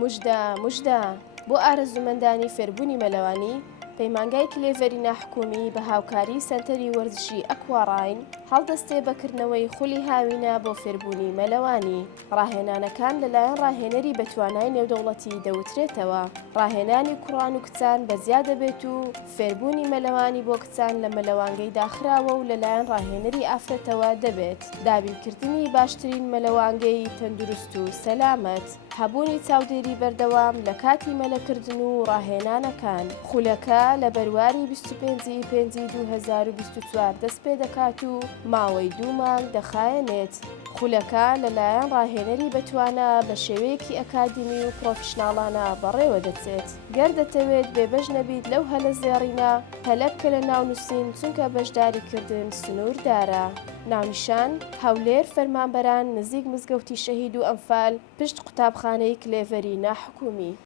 مژدە بۆ ئارەزومەندانی فێربوونی مەلەوانی پەیمانگای کلێڤەری ناحکومی بە هاوکاری سەنتەری وەرزشی ئەکواڕاین هەڵدەستێ بەکردنەوەی خولی هاوینە بۆ فێربوونی مەلەوانی. ڕاهێنانەکان لەلایەن ڕاهێنەری بەتوانای نێودەوڵەتی دەوترێتەوە. ڕاهێنانی کوڕان و کچان بەزیا دەبێت و فێربوونی مەلەوانی بۆ کچان لە مەلەوانگەی داخراوە و لەلایەن ڕاهێنەری ئافرەتەوە دەبێت. دابینکردنی باشترین مەلەوانگەی تەندروست و سەلامەت. هەبوونی چاودێری بەردەوام لە کاتی مەلەکردن و ڕاهێنانەکان. خولەکە لە بەرواری 25/5/2024 دەست پێ دەکات و ماوەی 2 مانگ دەخایەنێت. خولەکە لەلایەن ڕاهێنەری بەتوانە بە شێوەیەکی ئەکادمی و پرۆفشناڵانە بەڕێوە دەچێت. گەر دەتەوێت بێبەش نەبیت لەو هەلە زێڕینە هەلە بکە لە ناونووسین چونکە بەشداریکردن سنووردارە. ناونیشان هەولێر فەرمانبەران نزیک مزگەوتی شەهید و ئەنفال پشت قوتابخانەی کلێڤەری ناحکومی.